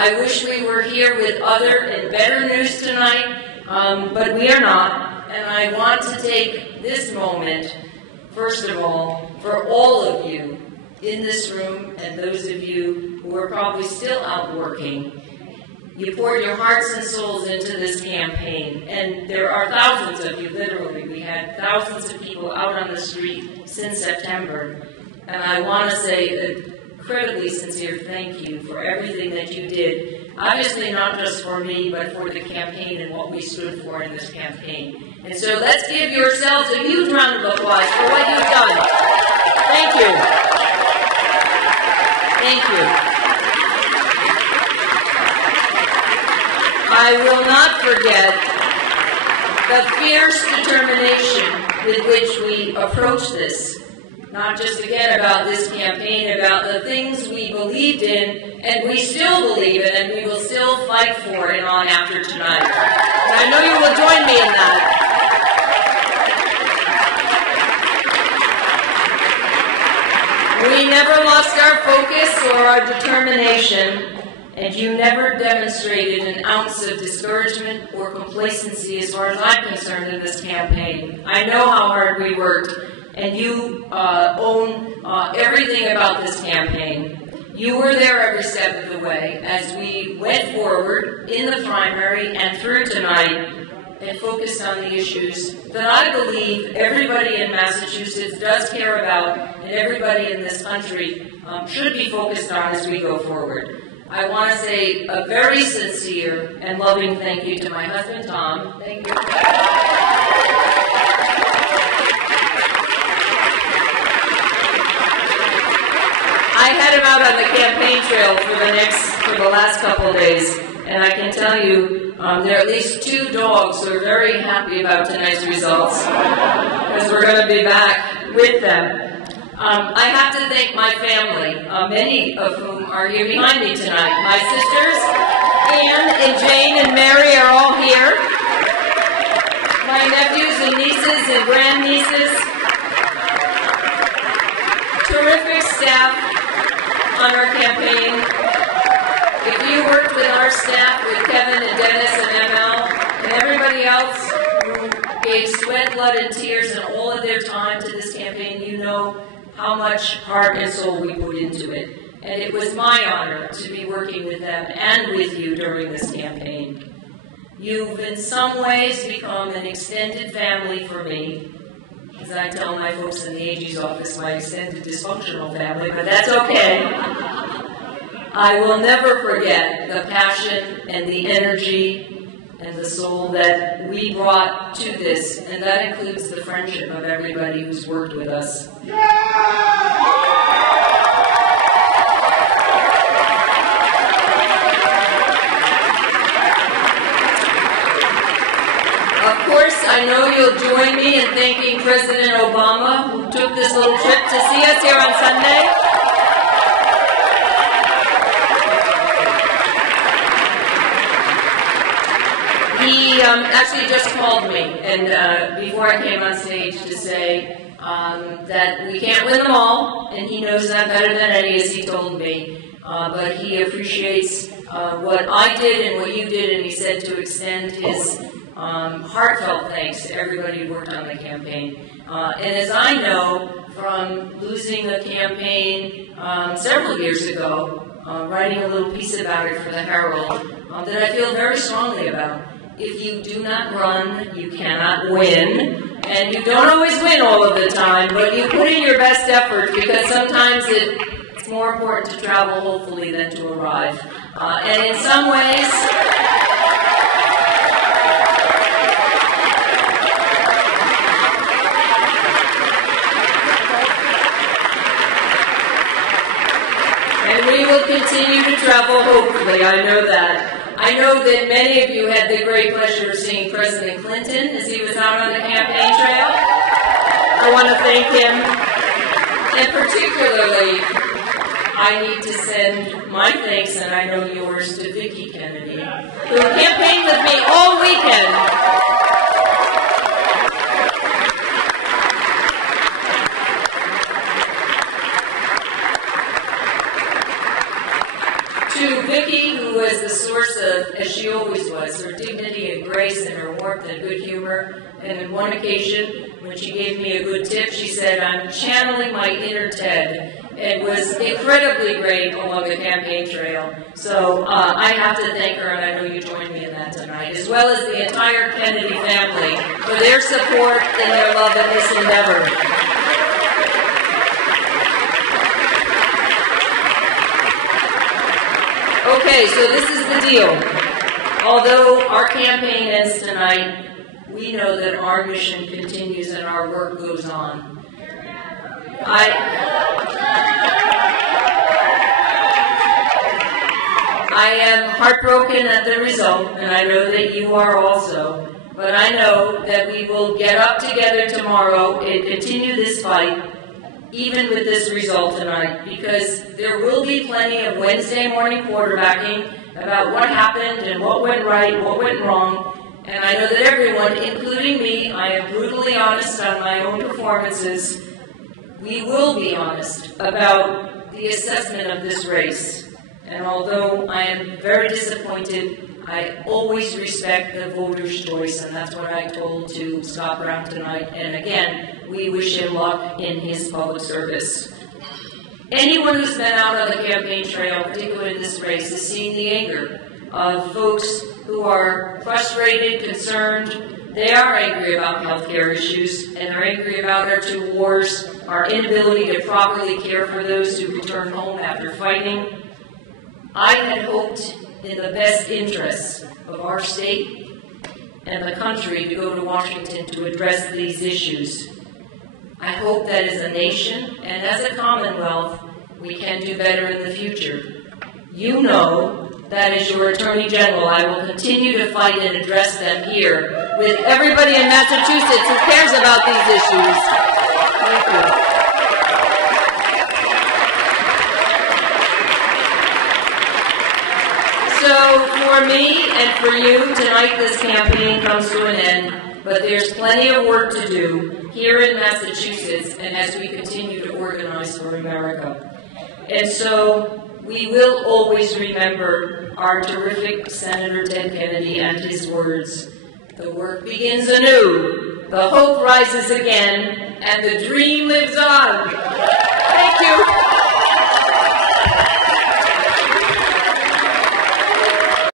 I wish we were here with other and better news tonight, but we are not. And I want to take this moment, first of all, for all of you in this room and those of you who are probably still out working. You poured your hearts and souls into this campaign, and there are thousands of you, literally. We had thousands of people out on the street since September, and I want to say an incredibly sincere thank you for everything that you did, obviously not just for me, but for the campaign and what we stood for in this campaign. And so let's give yourselves a huge round of applause for what you've done. Thank you. Thank you. I will not forget the fierce determination with which we approach this. Not just again about this campaign, about the things we believed in, and we still believe in, and we will still fight for and on after tonight. And I know you will join me in that. We never lost our focus or our determination, and you never demonstrated an ounce of discouragement or complacency as far as I'm concerned in this campaign. I know how hard we worked, and you own everything about this campaign. You were there every step of the way as we went forward in the primary and through tonight and focused on the issues that I believe everybody in Massachusetts does care about and everybody in this country should be focused on as we go forward. I want to say a very sincere and loving thank you to my husband, Tom. Thank you. I had him out on the campaign trail for the last couple of days, and I can tell you there are at least 2 dogs who are very happy about tonight's results because we're going to be back with them. I have to thank my family, many of whom are here behind me tonight. My sisters, Anne and Jane and Mary are all here. My nephews and nieces and grandnieces. Terrific staff on our campaign. If you worked with our staff, with Kevin and Dennis and ML and everybody else who gave sweat, blood, and tears and all of their time to this campaign, you know how much heart and soul we put into it. And it was my honor to be working with them and with you during this campaign. You've in some ways become an extended family for me. As I tell my folks in the AG's office, my extended dysfunctional family, but that's okay. I will never forget the passion and the energy and the soul that we brought to this, and that includes the friendship of everybody who's worked with us. Of course, I know you'll join me in thanking President Obama, who took this little trip to see us here on Sunday. He actually just called me, and before I came on stage, to say that we can't win them all, and he knows that better than any, as he told me. But he appreciates what I did and what you did, and he said to extend his heartfelt thanks to everybody who worked on the campaign. And as I know from losing the campaign several years ago, writing a little piece about it for the Herald, that I feel very strongly about. If you do not run, you cannot win. And you don't always win all of the time, but you put in your best effort because sometimes it's more important to travel, hopefully, than to arrive. And in some ways, and we will continue to travel, hopefully, I know that. I know that many of you had the great pleasure of seeing President Clinton as he was out on the campaign trail. I want to thank him, and particularly, I need to send my thanks, and I know yours, to Vicki Kennedy, who campaigned with me all weekend. To Vicki, who was was the source of, as she always was, her dignity and grace and her warmth and good humor. And on one occasion, when she gave me a good tip, she said, "I'm channeling my inner Ted." It was incredibly great along the campaign trail. So I have to thank her, and I know you join me in that tonight, as well as the entire Kennedy family for their support and their love in this endeavor. Okay, so this is the deal. Although our campaign ends tonight, we know that our mission continues and our work goes on. I am heartbroken at the result, and I know that you are also, but I know that we will get up together tomorrow and continue this fight, even with this result tonight, because there will be plenty of Wednesday morning quarterbacking about what happened and what went right, what went wrong, and I know that everyone, including me, I am brutally honest on my own performances. We will be honest about the assessment of this race. And although I am very disappointed, I always respect the voter's choice, and that's what I told to Scott Brown tonight. And again, we wish him luck in his public service. Anyone who's been out on the campaign trail, particularly in this race, has seen the anger of folks who are frustrated, concerned. They are angry about healthcare issues, and they're angry about our two wars, our inability to properly care for those who return home after fighting. I had hoped in the best interests of our state and the country to go to Washington to address these issues. I hope that as a nation and as a Commonwealth, we can do better in the future. You know that as your Attorney General, I will continue to fight and address them here with everybody in Massachusetts who cares about these issues. Thank you. So for me and for you, tonight this campaign comes to an end, but there's plenty of work to do here in Massachusetts and as we continue to organize for America. And so we will always remember our terrific Senator Ted Kennedy and his words, "The work begins anew, the hope rises again, and the dream lives on."